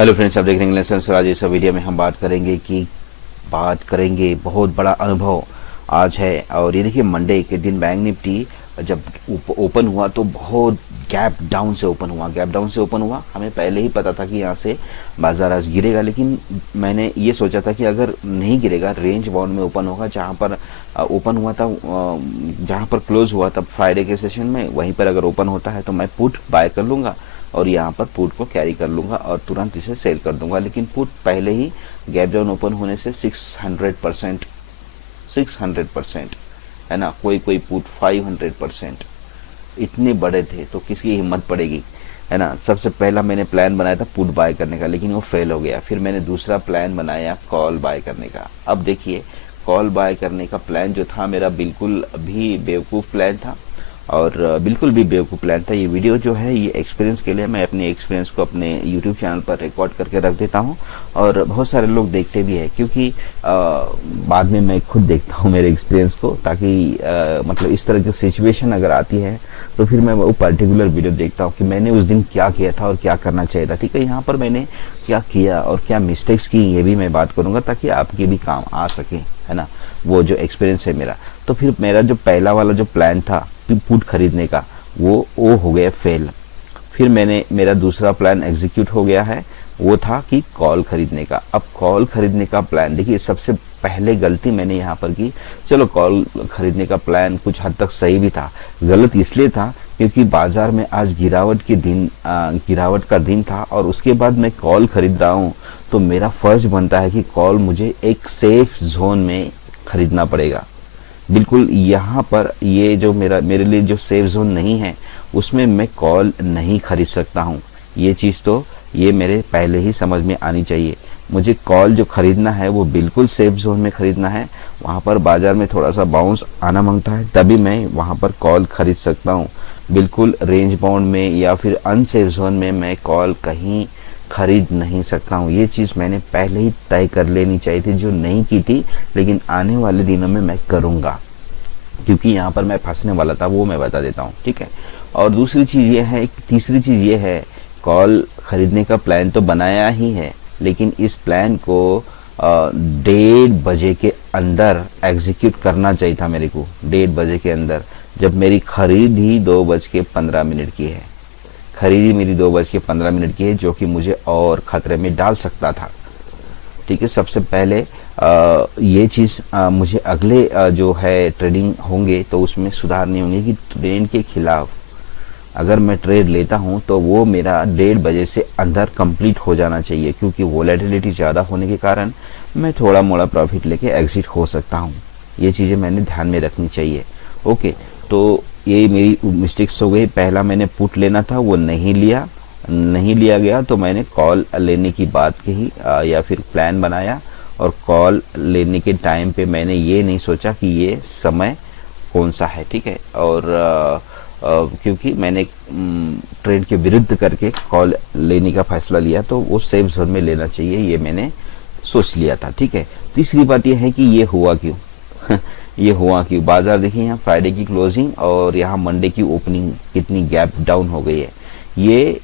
Hello friends, आप देख रहे हैं लेसन। आज इस वीडियो में हम बात करेंगे बहुत बड़ा अनुभव आज है। और ये देखिए, मंडे के दिन बैंक निफ्टी जब ओपन हुआ तो बहुत गैप डाउन से ओपन हुआ। हमें पहले ही पता था कि यहाँ से बाजार आज गिरेगा, लेकिन मैंने ये सोचा था कि अगर नहीं गिरेगा, रेंज बाउंड में ओपन होगा। जहाँ पर ओपन हुआ था, जहाँ पर क्लोज हुआ था फ्राइडे के सेशन में, वहीं पर अगर ओपन होता है तो मैं पुट बाय कर लूँगा और यहाँ पर पुट को कैरी कर लूँगा और तुरंत इसे सेल कर दूंगा। लेकिन पुट पहले ही गैप डाउन ओपन होने से 600% है ना, कोई पुट 500% इतने बड़े थे तो किसकी हिम्मत पड़ेगी, है ना। सबसे पहला मैंने प्लान बनाया था पुट बाय करने का, लेकिन वो फेल हो गया। फिर मैंने दूसरा प्लान बनाया कॉल बाय करने का। अब देखिए, कॉल बाय करने का प्लान जो था मेरा बिल्कुल भी बेवकूफ़ प्लान था और बिल्कुल भी बेवकूफ़ प्लान था। ये वीडियो जो है ये एक्सपीरियंस के लिए, मैं अपने एक्सपीरियंस को अपने यूट्यूब चैनल पर रिकॉर्ड करके रख देता हूँ और बहुत सारे लोग देखते भी हैं, क्योंकि बाद में मैं खुद देखता हूँ मेरे एक्सपीरियंस को, ताकि मतलब इस तरह की सिचुएशन अगर आती है तो फिर मैं वो पर्टिकुलर वीडियो देखता हूँ कि मैंने उस दिन क्या किया था और क्या करना चाहिए था। ठीक है, यहाँ पर मैंने क्या किया और क्या मिस्टेक्स की ये भी मैं बात करूँगा, ताकि आपके भी काम आ सके, है ना, वो जो एक्सपीरियंस है मेरा। तो फिर मेरा जो पहला वाला जो प्लान था पुट खरीदने का, वो हो गया फेल। फिर मेरा दूसरा प्लान एग्जीक्यूट हो गया है, वो था कि कॉल खरीदने का। अब कॉल खरीदने का प्लान देखिए, सबसे पहले गलती मैंने यहाँ पर की। चलो, कॉल खरीदने का प्लान कुछ हद तक सही भी था। गलत इसलिए था क्योंकि बाजार में आज गिरावट का दिन था और उसके बाद मैं कॉल खरीद रहा हूँ, तो मेरा फर्ज बनता है कि कॉल मुझे एक सेफ जोन में खरीदना पड़ेगा। बिल्कुल यहाँ पर ये जो मेरे लिए जो सेफ जोन नहीं है, उसमें मैं कॉल नहीं खरीद सकता हूँ। ये चीज़ तो ये मेरे पहले ही समझ में आनी चाहिए। मुझे कॉल जो खरीदना है वो बिल्कुल सेफ जोन में खरीदना है। वहाँ पर बाजार में थोड़ा सा बाउंस आना मांगता है, तभी मैं वहाँ पर कॉल खरीद सकता हूँ। बिल्कुल रेंज बाउंड में या फिर अनसेफ जोन में मैं कॉल कहीं खरीद नहीं सकता हूँ। ये चीज़ मैंने पहले ही तय कर लेनी चाहिए थी, जो नहीं की थी, लेकिन आने वाले दिनों में मैं करूँगा, क्योंकि यहाँ पर मैं फंसने वाला था, वो मैं बता देता हूँ। ठीक है, और तीसरी चीज़ ये है, कॉल खरीदने का प्लान तो बनाया ही है, लेकिन इस प्लान को 1:30 के अंदर एग्जीक्यूट करना चाहिए था मेरे को। 1:30 के अंदर, जब मेरी खरीद ही 2:15 की है। खरीदी मेरी 2:15 की है, जो कि मुझे और खतरे में डाल सकता था। ठीक है, सबसे पहले ये चीज़ मुझे अगले जो है ट्रेडिंग होंगे तो उसमें सुधारनी होंगी कि ट्रेंड के खिलाफ अगर मैं ट्रेड लेता हूं तो वो मेरा 1:30 से अंदर कंप्लीट हो जाना चाहिए, क्योंकि वोलेटिलिटी ज़्यादा होने के कारण मैं थोड़ा मोड़ा प्रॉफिट लेके एग्जिट हो सकता हूं। ये चीज़ें मैंने ध्यान में रखनी चाहिए। ओके, तो ये मेरी मिस्टेक्स हो गई। पहला मैंने पुट लेना था, वो नहीं लिया गया, तो मैंने कॉल लेने की बात कही या फिर प्लान बनाया, और कॉल लेने के टाइम पे मैंने ये नहीं सोचा कि ये समय कौन सा है। ठीक है, और क्योंकि मैंने ट्रेड के विरुद्ध करके कॉल लेने का फैसला लिया, तो वो सेफ जोन में लेना चाहिए, ये मैंने सोच लिया था। ठीक है, तीसरी बात ये है कि ये हुआ क्यों ये हुआ क्यों। बाजार देखिए, यहाँ फ्राइडे की क्लोजिंग और यहाँ मंडे की ओपनिंग कितनी गैप डाउन हो गई है। ये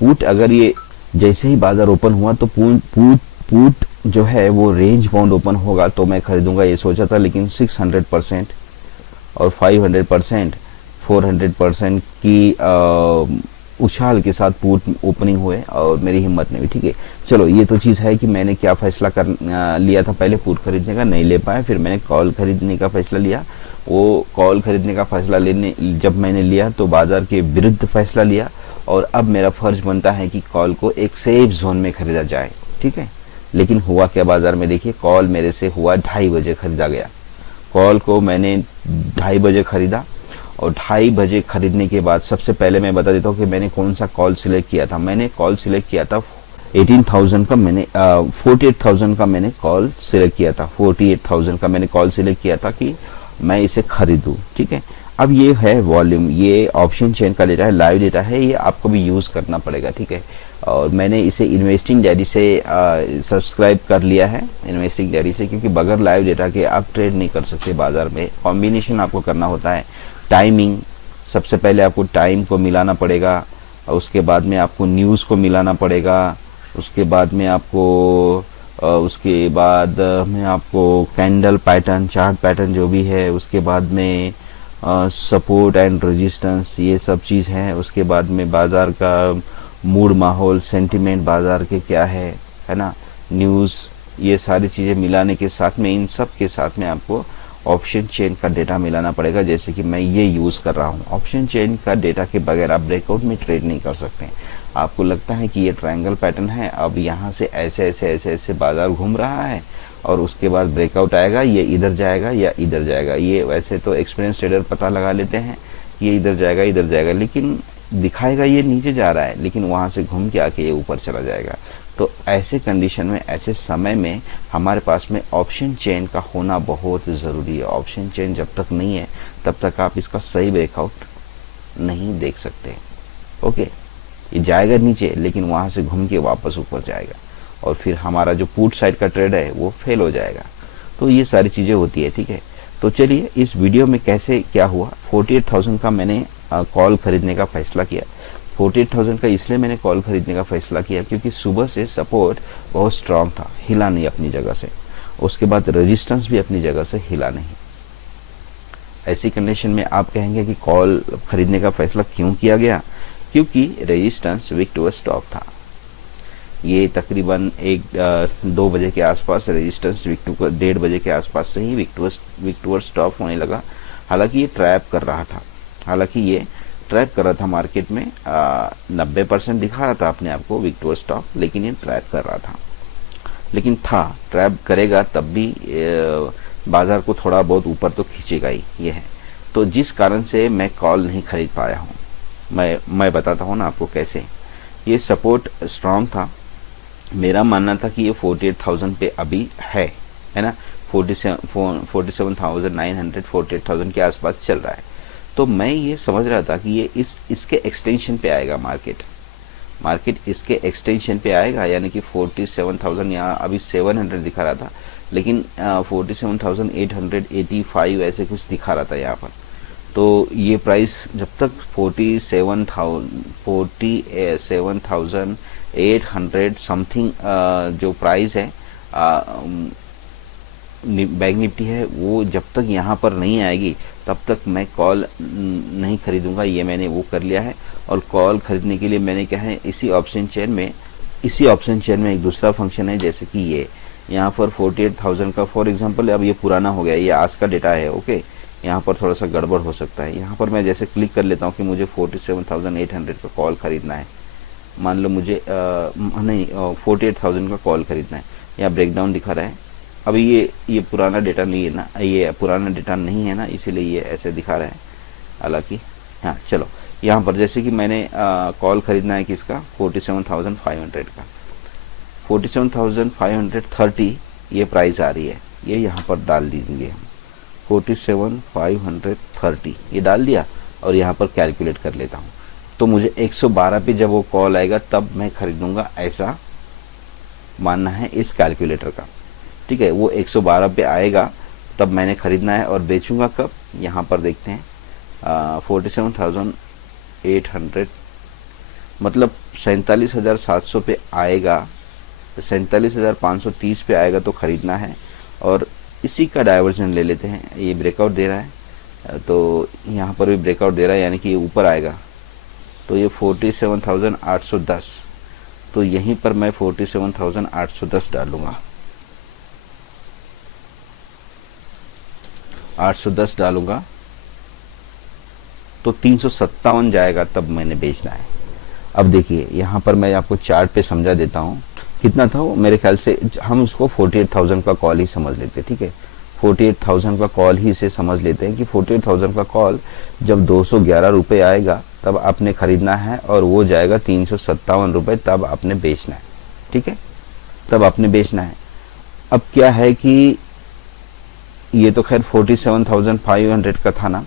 पुट, अगर ये जैसे ही बाजार ओपन हुआ तो पुट जो है वो रेंज बाउंड ओपन होगा तो मैं खरीदूंगा, ये सोचा था। लेकिन 600% और 500%, 400% की उछाल के साथ पुट ओपनिंग हुए और मेरी हिम्मत नहीं हुई। ठीक है, चलो, ये तो चीज़ है कि मैंने क्या फैसला लिया था पहले पुट खरीदने का, नहीं ले पाया। फिर मैंने कॉल खरीदने का फैसला लिया। वो कॉल खरीदने का फैसला जब मैंने लिया तो बाजार के विरुद्ध फैसला लिया, और अब मेरा फर्ज बनता है कि कॉल को एक सेफ जोन में खरीदा जाए। ठीक है, लेकिन हुआ क्या बाजार में, देखिए, कॉल मेरे से हुआ 2:30 खरीदा गया। कॉल को मैंने 2:30 खरीदा, और 2:30 खरीदने के बाद सबसे पहले मैं बता देता हूँ कि मैंने कौन सा कॉल सिलेक्ट किया था। मैंने कॉल सिलेक्ट किया था 18,000 का, मैंने 48,000 का मैंने कॉल सिलेक्ट किया था। 48,000 का मैंने कॉल सिलेक्ट किया था कि मैं इसे खरीदूं। ठीक है, अब ये है वॉल्यूम, ये ऑप्शन चेन का डेटा है, लाइव डेटा है, ये आपको भी यूज़ करना पड़ेगा। ठीक है, और मैंने इसे इन्वेस्टिंग डायरी से सब्सक्राइब कर लिया है, इन्वेस्टिंग डायरी से, क्योंकि बगैर लाइव डेटा के आप ट्रेड नहीं कर सकते बाजार में। कॉम्बिनेशन आपको करना होता है। टाइमिंग, सबसे पहले आपको टाइम को मिलाना पड़ेगा, उसके बाद में आपको न्यूज़ को मिलाना पड़ेगा, उसके बाद में आपको उसके बाद में आपको कैंडल पैटर्न, चार्ट पैटर्न जो भी है, उसके बाद में सपोर्ट एंड रेजिस्टेंस, ये सब चीज़ है। उसके बाद में बाज़ार का मूड, माहौल, सेंटिमेंट बाज़ार के क्या है ना, न्यूज़, ये सारी चीज़ें मिलाने के साथ में, इन सब के साथ में आपको ऑप्शन चेन का डेटा मिलाना पड़ेगा। जैसे कि मैं ये यूज़ कर रहा हूँ। ऑप्शन चेन का डेटा के बगैर आप ब्रेकआउट में ट्रेड नहीं कर सकते। आपको लगता है कि ये ट्रायंगल पैटर्न है, अब यहाँ से ऐसे ऐसे ऐसे ऐसे बाजार घूम रहा है और उसके बाद ब्रेकआउट आएगा, ये इधर जाएगा या इधर जाएगा। ये वैसे तो एक्सपीरियंस ट्रेडर पता लगा लेते हैं ये इधर जाएगा, लेकिन दिखाएगा ये नीचे जा रहा है, लेकिन वहाँ से घूम के आके ये ऊपर चला जाएगा। तो ऐसे कंडीशन में, ऐसे समय में हमारे पास में ऑप्शन चेन का होना बहुत ज़रूरी है। ऑप्शन चेन जब तक नहीं है तब तक आप इसका सही ब्रेकआउट नहीं देख सकते। ओके, ये जाएगा नीचे लेकिन वहाँ से घूम के वापस ऊपर जाएगा और फिर हमारा जो पुट साइड का ट्रेड है वो फेल हो जाएगा। तो ये सारी चीज़ें होती है, ठीक है। तो चलिए इस वीडियो में कैसे क्या हुआ। 48,000 का मैंने कॉल खरीदने का फैसला किया। 48,000 का इसलिए मैंने कॉल खरीदने का फैसला किया क्योंकि सुबह से सपोर्ट बहुत स्ट्रांग था, हिला नहीं अपनी जगह से। उसके बाद रेजिस्टेंस भी अपनी जगह से हिला नहीं। ऐसी कंडीशन में आप कहेंगे कि कॉल खरीदने का फैसला क्यों किया गया? क्योंकि रेजिस्टेंस वीक टू स्टॉप था। ये तकरीबन 1-2 बजे के आसपास रेजिस्टेंस, 1:30 बजे के आसपास से ही वीक टू स्टॉप होने लगा। हालांकि ये ट्रैप कर रहा था मार्केट में। 90% दिखा रहा था अपने आप को वीक टू स्टॉप, लेकिन ये ट्रैप कर रहा था। लेकिन ट्रैप करेगा तब भी बाजार को थोड़ा बहुत ऊपर तो खींचेगा ही, ये है। तो जिस कारण से मैं कॉल नहीं खरीद पाया हूँ, मैं बताता हूँ ना आपको कैसे। ये सपोर्ट स्ट्रांग था, मेरा मानना था कि ये 48,000 पे अभी है ना, 47,900 48,000 के आसपास चल रहा है। तो मैं ये समझ रहा था कि ये इसके एक्सटेंशन पे आएगा मार्केट इसके एक्सटेंशन पे आएगा, यानी कि 47,000, यहाँ अभी 700 दिखा रहा था, लेकिन 47,885 ऐसे कुछ दिखा रहा था यहाँ पर। तो ये प्राइस जब तक 47,800 समथिंग जो प्राइस है बैंक निफ्टी है, वो जब तक यहाँ पर नहीं आएगी तब तक मैं कॉल नहीं खरीदूंगा। ये मैंने वो कर लिया है। और कॉल खरीदने के लिए मैंने क्या है, इसी ऑप्शन चेन में एक दूसरा फंक्शन है, जैसे कि ये यहाँ पर 48,000 का फॉर एग्जांपल, अब ये पुराना हो गया, ये आज का डेटा है। ओके, यहाँ पर थोड़ा सा गड़बड़ हो सकता है। यहाँ पर मैं जैसे क्लिक कर लेता हूँ कि मुझे 47,800 का कॉल खरीदना है, मान लो मुझे 48,000 का कॉल खरीदना है। यहाँ ब्रेकडाउन दिखा रहा है। अभी ये पुराना डेटा नहीं है ना, ये पुराना डेटा नहीं है ना, इसीलिए ये ऐसे दिखा रहा है। हालांकि हाँ, चलो यहाँ पर जैसे कि मैंने कॉल खरीदना है किसका, 47,500 का। 47,530 ये प्राइस आ रही है, ये यहाँ पर डाल देंगे हम। 47,530 ये डाल दिया और यहाँ पर कैलकुलेट कर लेता हूँ। तो मुझे 112 पे जब वो कॉल आएगा तब मैं खरीदूंगा, ऐसा मानना है इस कैलकुलेटर का। ठीक है, वो 112 पे आएगा तब मैंने खरीदना है। और बेचूंगा कब, यहाँ पर देखते हैं 47,800 मतलब 47,700 पे आएगा, 47,530 पे आएगा तो खरीदना है। और इसी का डाइवर्जन ले लेते हैं। ये ब्रेकआउट दे रहा है, तो यहाँ पर भी ब्रेकआउट दे रहा है, यानी कि ये ऊपर आएगा। तो ये 47,810, तो यहीं पर मैं 47,810 डालूंगा। 810 डालूंगा तो 357 जाएगा, तब मैंने बेचना है। अब देखिए यहाँ पर मैं आपको चार्ट पे समझा देता हूँ कितना था वो। मेरे ख्याल से हम उसको 48,000 का कॉल ही समझ लेते, ठीक है। 48,000 का कॉल ही से समझ लेते हैं कि 48,000 का कॉल जब 211 रुपये आएगा तब आपने खरीदना है, और वो जाएगा 357 रुपये, तब आपने बेचना है। ठीक है, तब आपने बेचना है। अब क्या है कि ये तो खैर 47,500 का था ना,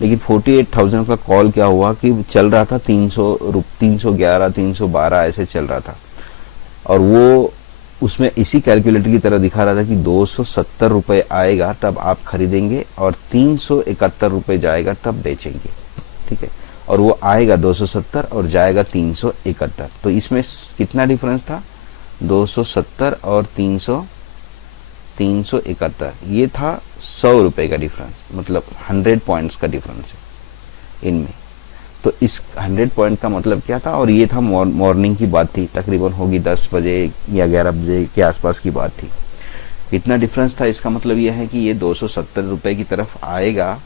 लेकिन 48,000 का कॉल क्या हुआ कि चल रहा था 311 312 ऐसे चल रहा था। और वो उसमें इसी कैलकुलेटर की तरह दिखा रहा था कि 270 रुपये आएगा तब आप खरीदेंगे, और 371 रुपये जाएगा तब बेचेंगे। ठीक है, और वो आएगा 270 और जाएगा 371। तो इसमें कितना डिफरेंस था, 270 और 371, ये था 100 रुपये का डिफरेंस, मतलब 100 पॉइंट्स का डिफरेंस है इनमें। तो इस 100 पॉइंट का मतलब क्या था, और ये था मॉर्निंग की बात थी, तकरीबन होगी 10 बजे या 11 बजे के आसपास की बात थी। इतना डिफरेंस था, इसका मतलब यह है कि ये 270 रुपये की तरफ आएगा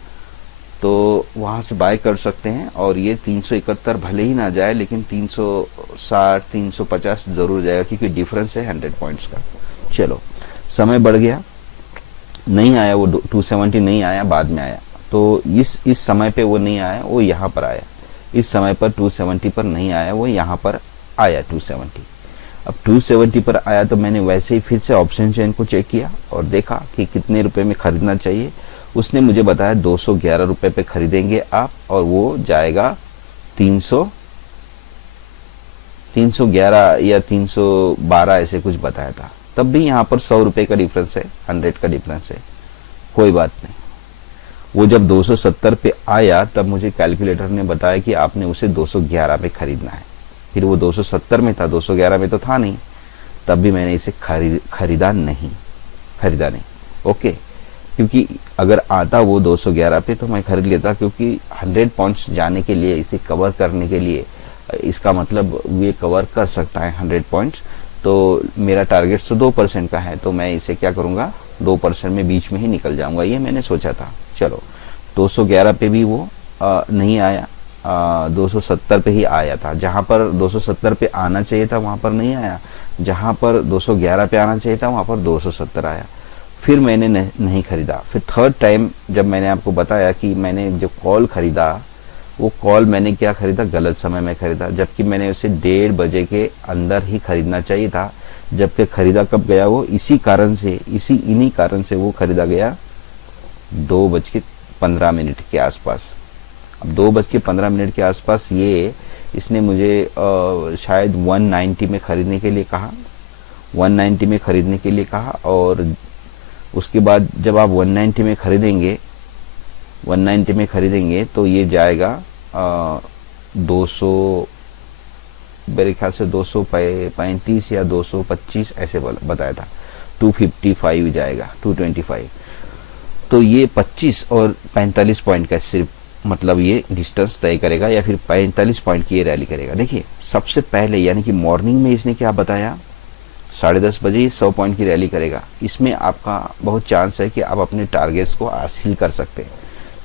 तो वहाँ से बाय कर सकते हैं, और ये 371 भले ही ना जाए लेकिन 360 350 ज़रूर जाएगा, क्योंकि डिफरेंस है 100 पॉइंट्स का। चलो, समय बढ़ गया, नहीं आया वो 270, नहीं आया, बाद में आया। तो इस समय पे वो नहीं आया, वो यहाँ पर आया। इस समय पर 270 पर नहीं आया, वो यहाँ पर आया 270। अब 270 पर आया तो मैंने वैसे ही फिर से ऑप्शन चेन को चेक किया और देखा कि कितने रुपए में खरीदना चाहिए। उसने मुझे बताया 211 रुपए पे खरीदेंगे आप, और वो जाएगा 311 या 312 ऐसे कुछ बताया था। तब भी यहाँ पर 100 रुपए का डिफरेंस है, 100 का डिफरेंस है, कोई बात नहीं। वो जब 270 पे आया तब मुझे कैलकुलेटर ने बताया कि आपने उसे 211 पे खरीदना है। फिर वो 270 में था, 211 में तो था नहीं, तब भी मैंने इसे खरीदा नहीं। ओके, क्योंकि अगर आता वो 211 पे तो मैं खरीद लेता, क्योंकि 100 पॉइंट्स जाने के लिए, इसे कवर करने के लिए, इसका मतलब ये कवर कर सकता है 100 पॉइंट्स। तो मेरा टारगेट तो 2% का है, तो मैं इसे क्या करूँगा, 2% में बीच में ही निकल जाऊँगा, ये मैंने सोचा था। चलो, 211 पे भी वो नहीं आया, 270 पे ही आया था। जहाँ पर 270 पे आना चाहिए था वहाँ पर नहीं आया, जहाँ पर 211 पे आना चाहिए था वहाँ पर 270 आया। फिर मैंने नहीं खरीदा। फिर थर्ड टाइम जब मैंने आपको बताया कि मैंने जो कॉल खरीदा, वो कॉल मैंने क्या खरीदा, गलत समय में खरीदा, जबकि मैंने उसे 1:30 बजे के अंदर ही खरीदना चाहिए था। जबकि खरीदा कब गया वो, इन्हीं कारण से वो खरीदा गया 2:15 के आसपास। अब 2:15 के आसपास ये इसने मुझे शायद 190 में खरीदने के लिए कहा, 190 में खरीदने के लिए कहा। और उसके बाद जब आप 190 में खरीदेंगे तो ये जाएगा 200, मेरे ख्याल से 235 या 225 ऐसे बताया था, 255 जाएगा, 225। तो ये 25 और 45 पॉइंट का सिर्फ मतलब ये डिस्टेंस तय करेगा, या फिर 45 पॉइंट की ये रैली करेगा। देखिए, सबसे पहले यानी कि मॉर्निंग में इसने क्या बताया, 10:30 बजे 100 पॉइंट की रैली करेगा। इसमें आपका बहुत चांस है कि आप अपने टारगेट्स को हासिल कर सकते हैं।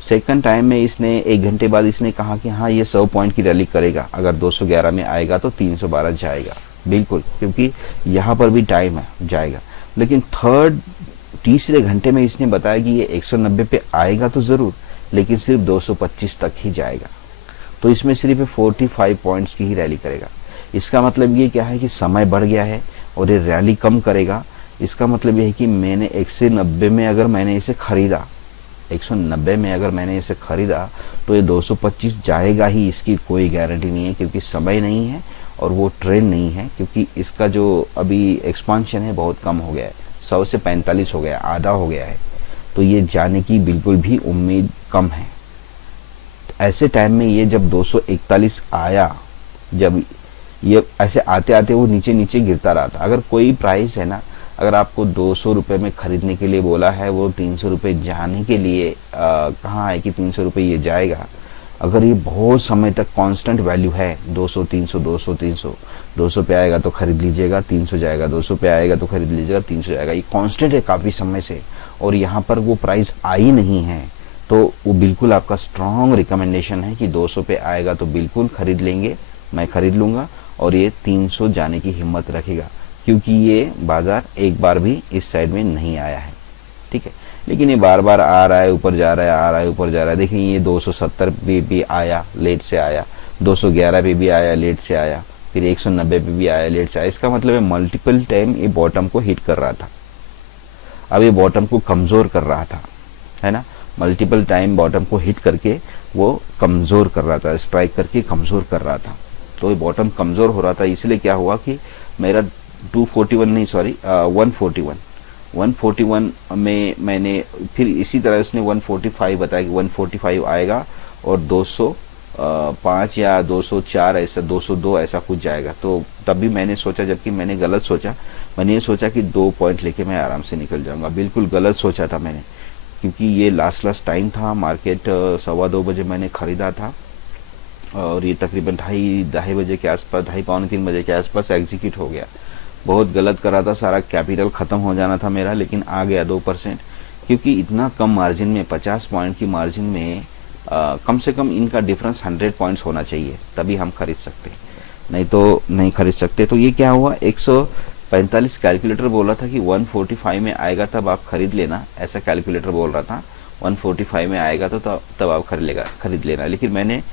सेकंड टाइम में इसने 1 घंटे बाद इसने कहा कि हाँ, ये 100 पॉइंट की रैली करेगा, अगर 211 में आएगा तो 312 जाएगा, बिल्कुल, क्योंकि यहाँ पर भी टाइम है, जाएगा। लेकिन तीसरे घंटे में इसने बताया कि ये 190 पे आएगा तो ज़रूर, लेकिन सिर्फ 225 तक ही जाएगा। तो इसमें सिर्फ 45 पॉइंट्स की ही रैली करेगा। इसका मतलब ये क्या है कि समय बढ़ गया है और ये रैली कम करेगा। इसका मतलब ये है कि मैंने 190 में अगर मैंने इसे खरीदा, 190 में अगर मैंने इसे खरीदा तो ये 225 जाएगा ही, इसकी कोई गारंटी नहीं है, क्योंकि समय नहीं है और वो ट्रेंड नहीं है, क्योंकि इसका जो अभी एक्सपांशन है बहुत कम हो गया है, 100 से 45 हो गया, आधा हो गया है। तो ये जाने की बिल्कुल भी उम्मीद कम है। ऐसे टाइम में ये जब 241 आया, जब ये ऐसे आते आते वो नीचे नीचे गिरता रहा था। अगर कोई प्राइस है ना, अगर आपको 200 रुपये में खरीदने के लिए बोला है, वो 300 रुपये जाने के लिए कहाँ है कि 300 रुपये ये जाएगा। अगर ये बहुत समय तक कांस्टेंट वैल्यू है, 200 300 200 300, 200 पे आएगा तो खरीद लीजिएगा, 300 जाएगा, 200 पे आएगा तो खरीद लीजिएगा, 300 जाएगा, ये कांस्टेंट है काफ़ी समय से, और यहाँ पर वो प्राइस आई नहीं है, तो वो बिल्कुल आपका स्ट्रॉन्ग रिकमेंडेशन है कि 200 पे आएगा तो बिल्कुल खरीद लेंगे, मैं खरीद लूँगा, और ये 300 जाने की हिम्मत रखेगा, क्योंकि ये बाज़ार एक बार भी इस साइड में नहीं आया है, ठीक है। लेकिन ये बार बार आ रहा है, ऊपर जा रहा है, आ रहा है, ऊपर जा रहा है। देखिए, ये 270 पे भी आया, लेट से आया, 211 पे भी आया, लेट से आया, फिर 190 पे भी आया, लेट से आया। इसका मतलब है मल्टीपल टाइम ये बॉटम को हिट कर रहा था। अब ये बॉटम को कमज़ोर कर रहा था, है ना, मल्टीपल टाइम बॉटम को हिट करके वो कमज़ोर कर रहा था, स्ट्राइक करके कमज़ोर कर रहा था। तो ये बॉटम कमज़ोर हो रहा था, इसलिए क्या हुआ कि मेरा 141 में मैंने फिर इसी तरह उसने 145 बताया कि 145 आएगा और 5 या 204 ऐसा 202 ऐसा कुछ जाएगा। तो तब भी मैंने सोचा, जबकि मैंने गलत सोचा, मैंने ये सोचा कि 2 पॉइंट लेके मैं आराम से निकल जाऊंगा। बिल्कुल गलत सोचा था मैंने, क्योंकि ये लास्ट टाइम था। मार्केट 2:15 बजे मैंने ख़रीदा था और ये तकरीबन ढाई बजे के आसपास, ढाई पौने 3 बजे के आसपास एग्जीक्यूट हो गया। बहुत गलत करा था, सारा कैपिटल ख़त्म हो जाना था मेरा, लेकिन आ गया 2%। क्योंकि इतना कम मार्जिन में, 50 पॉइंट की मार्जिन में कम से कम इनका डिफरेंस 100 पॉइंट्स होना चाहिए, तभी हम खरीद सकते हैं, नहीं तो नहीं खरीद सकते। तो ये क्या हुआ, 145 कैलकुलेटर बोल रहा था कि 145 में आएगा तब आप खरीद लेना, ऐसा कैलकुलेटर बोल रहा था। 145 में आएगा तो तब आप खरीद लेना, लेकिन मैंने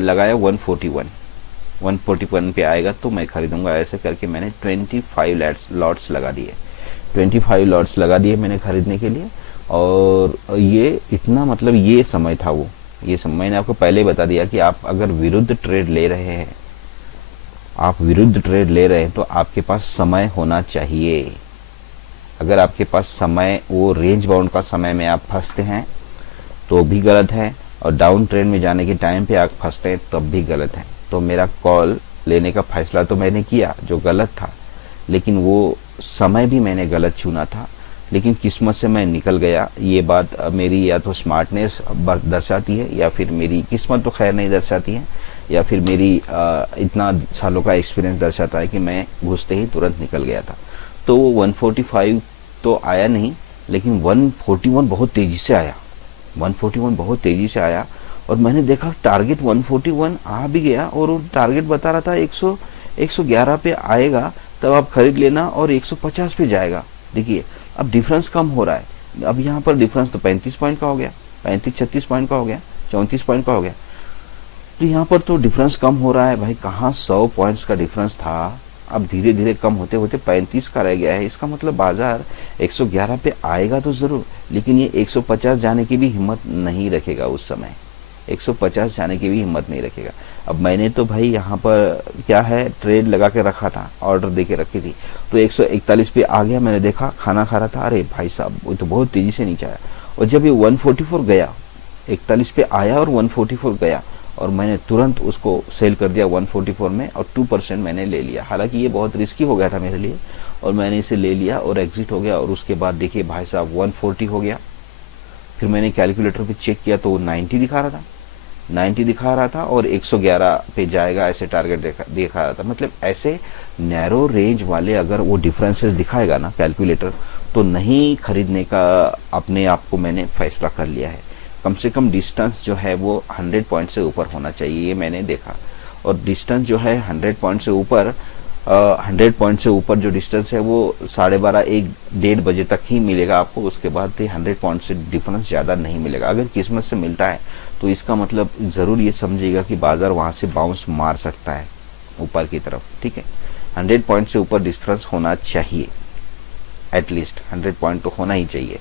लगाया 141 पे आएगा तो मैं खरीदूंगा, ऐसे करके मैंने 25 लॉट्स लगा दिए। 25 लॉट्स लगा दिए मैंने खरीदने के लिए। और ये इतना, मतलब ये समय था वो, ये समय मैंने आपको पहले ही बता दिया कि आप अगर विरुद्ध ट्रेड ले रहे हैं, तो आपके पास समय होना चाहिए। अगर आपके पास समय, वो रेंज बाउंड का समय में आप फंसते हैं तो भी गलत है, और डाउन ट्रेंड में जाने के टाइम पे आप फंसते हैं तब भी गलत है। तो मेरा कॉल लेने का फैसला तो मैंने किया जो गलत था, लेकिन वो समय भी मैंने गलत चुना था, लेकिन किस्मत से मैं निकल गया। ये बात मेरी या तो स्मार्टनेस दर्शाती है, या फिर मेरी किस्मत तो खैर नहीं दर्शाती है, या फिर मेरी इतना सालों का एक्सपीरियंस दर्शाता है कि मैं घुसते ही तुरंत निकल गया था। तो वो 145 तो आया नहीं, लेकिन 141 बहुत तेज़ी से आया। 141 बहुत तेज़ी से आया और मैंने देखा टारगेट 141 आ भी गया, और वो टारगेट बता रहा था 111 पे आएगा तब आप खरीद लेना, और 150 पे जाएगा। देखिए अब डिफरेंस कम हो रहा है, अब यहाँ पर डिफरेंस तो 35 पॉइंट का हो गया, 36 पॉइंट का हो गया, 34 पॉइंट का हो गया। तो यहाँ पर तो डिफरेंस कम हो रहा है भाई। कहाँ 100 पॉइंट्स का डिफरेंस था, अब धीरे धीरे कम होते होते 35 का रह गया है। इसका मतलब बाजार 111 पे आएगा तो ज़रूर, लेकिन ये 150 जाने की भी हिम्मत नहीं रखेगा उस समय, 150 जाने की भी हिम्मत नहीं रखेगा। अब मैंने तो भाई यहाँ पर क्या है, ट्रेड लगा के रखा था, ऑर्डर दे के रखी थी, तो 141 पे आ गया। मैंने देखा, खाना खा रहा था, अरे भाई साहब वो तो बहुत तेज़ी से नीचे आया, और जब ये 144 गया, 41 पे आया और 144 गया, और मैंने तुरंत उसको सेल कर दिया 144 में, और 2% मैंने ले लिया। हालांकि ये बहुत रिस्की हो गया था मेरे लिए, और मैंने इसे ले लिया और एग्जिट हो गया। और उसके बाद देखिए भाई साहब 140 हो गया। फिर मैंने कैलकुलेटर पे चेक किया तो वो 90 दिखा रहा था, 90 दिखा रहा था, और 111 पे जाएगा ऐसे टारगेट दिखा रहा था। मतलब ऐसे नैरो रेंज वाले अगर वो डिफरेंसेस दिखाएगा ना कैलकुलेटर, तो नहीं खरीदने का अपने आप को मैंने फैसला कर लिया है। कम से कम डिस्टेंस जो है वो 100 पॉइंट से ऊपर होना चाहिए, ये मैंने देखा। और डिस्टेंस जो है 100 पॉइंट से ऊपर, 100 पॉइंट से ऊपर जो डिस्टेंस है वो 12:30 1-1:30 बजे तक ही मिलेगा आपको। उसके बाद 100 पॉइंट से डिफरेंस ज़्यादा नहीं मिलेगा। अगर किस्मत से मिलता है तो इसका मतलब ज़रूर ये समझिएगा कि बाज़ार वहाँ से बाउंस मार सकता है ऊपर की तरफ, ठीक है। 100 पॉइंट से ऊपर डिफरेंस होना चाहिए, एटलीस्ट 100 पॉइंट तो होना ही चाहिए।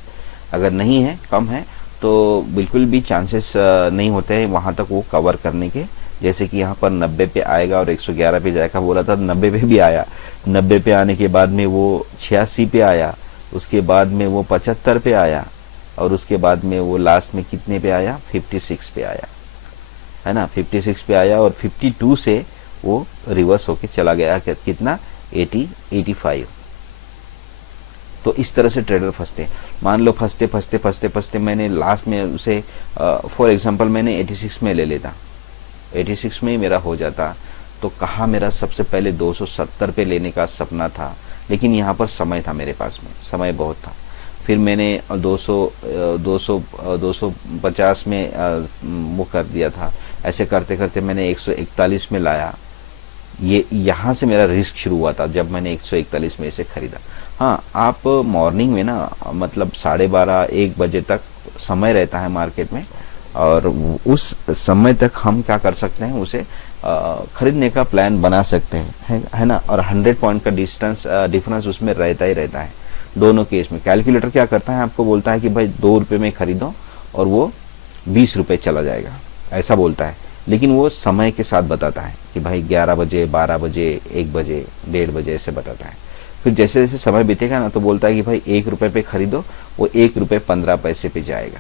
अगर नहीं है, कम है, तो बिल्कुल भी चांसेस नहीं होते हैं वहाँ तक वो कवर करने के। जैसे कि यहाँ पर 90 पे आएगा और 111 पे जाएगा बोला था, 90 पे भी आया। 90 पे आने के बाद में वो 86 पे आया, उसके बाद में वो 75 पे आया, और उसके बाद में वो लास्ट में कितने पे आया, 56 पे आया, है ना। 56 पे आया और 52 से वो रिवर्स होके चला गया, कितना, 85। तो इस तरह से ट्रेडर फंसते हैं। मान लो फंसते मैंने लास्ट में उसे फॉर एग्जांपल मैंने 86 में ले लेता, 86 में ही मेरा हो जाता, तो कहाँ मेरा सबसे पहले 270 पे लेने का सपना था, लेकिन यहाँ पर समय था मेरे पास में, समय बहुत था। फिर मैंने 250 में वो कर दिया था। ऐसे करते करते मैंने 141 में लाया। ये यहाँ से मेरा रिस्क शुरू हुआ था जब मैंने 141 में इसे खरीदा। हाँ, आप मॉर्निंग में ना, मतलब 12:30-1 बजे तक समय रहता है मार्केट में, और उस समय तक हम क्या कर सकते हैं, उसे खरीदने का प्लान बना सकते हैं, है ना। और 100 पॉइंट का डिफरेंस उसमें रहता ही रहता है दोनों केस में। कैलकुलेटर क्या करता है, आपको बोलता है कि भाई 2 रुपये में खरीदो, और वो 20 रुपये चला जाएगा, ऐसा बोलता है। लेकिन वो समय के साथ बताता है कि भाई 11 बजे, 12 बजे, 1 बजे, 1:30 बजे ऐसे बताता है। फिर जैसे जैसे समय बीतेगा ना, तो बोलता है कि भाई 1 रुपये पे खरीदो, वो 1 रुपये 15 पैसे पे जाएगा,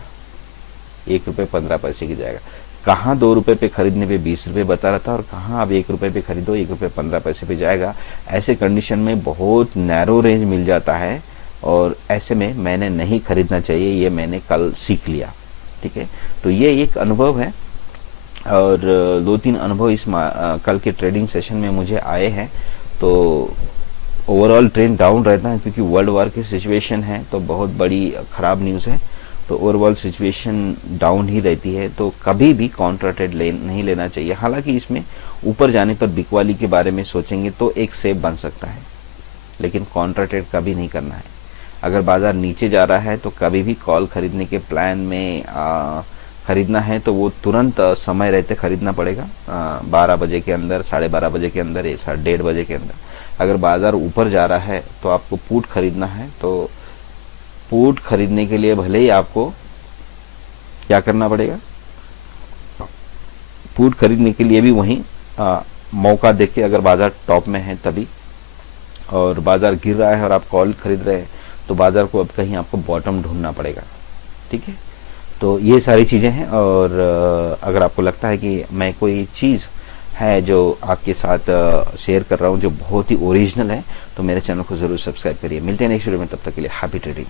1 रुपये 15 पैसे की जाएगा। कहाँ 2 रुपये पे खरीदने पे 20 रुपये बता रहा था और कहाँ अब 1 रुपये पे खरीदो 1 रुपये 15 पैसे पे जाएगा। ऐसे कंडीशन में बहुत नैरो रेंज मिल जाता है और ऐसे में मैंने नहीं खरीदना चाहिए, ये मैंने कल सीख लिया। ठीक है, तो ये एक अनुभव है और 2-3 अनुभव इस कल के ट्रेडिंग सेशन में मुझे आए हैं। तो ओवरऑल ट्रेंड डाउन रहता है क्योंकि वर्ल्ड वार की सिचुएशन है, तो बहुत बड़ी ख़राब न्यूज़ है। तो ओवरऑल सिचुएशन डाउन ही रहती है, तो कभी भी कॉन्ट्रा ट्रेड नहीं लेना चाहिए। हालांकि इसमें ऊपर जाने पर बिकवाली के बारे में सोचेंगे तो एक सेफ बन सकता है, लेकिन कॉन्ट्रा ट्रेड कभी नहीं करना है। अगर बाज़ार नीचे जा रहा है तो कभी भी कॉल खरीदने के प्लान में खरीदना है तो वो तुरंत समय रहते खरीदना पड़ेगा, 12 बजे के अंदर, 12:30 बजे के अंदर, 1:30 बजे के अंदर। अगर बाज़ार ऊपर जा रहा है तो आपको पुट खरीदना है, तो पुट खरीदने के लिए भले ही आपको क्या करना पड़ेगा, पुट खरीदने के लिए भी वहीं मौका देख के, अगर बाज़ार टॉप में है तभी, और बाज़ार गिर रहा है और आप कॉल खरीद रहे हैं तो बाज़ार को अब कहीं आपको बॉटम ढूंढना पड़ेगा। ठीक है, तो ये सारी चीज़ें हैं। और अगर आपको लगता है कि मैं कोई चीज़ है जो आपके साथ शेयर कर रहा हूँ जो बहुत ही ओरिजिनल है, तो मेरे चैनल को ज़रूर सब्सक्राइब करिए। मिलते हैं नेक्स्ट वीडियो में, तब तक के लिए हैप्पी ट्रेडिंग।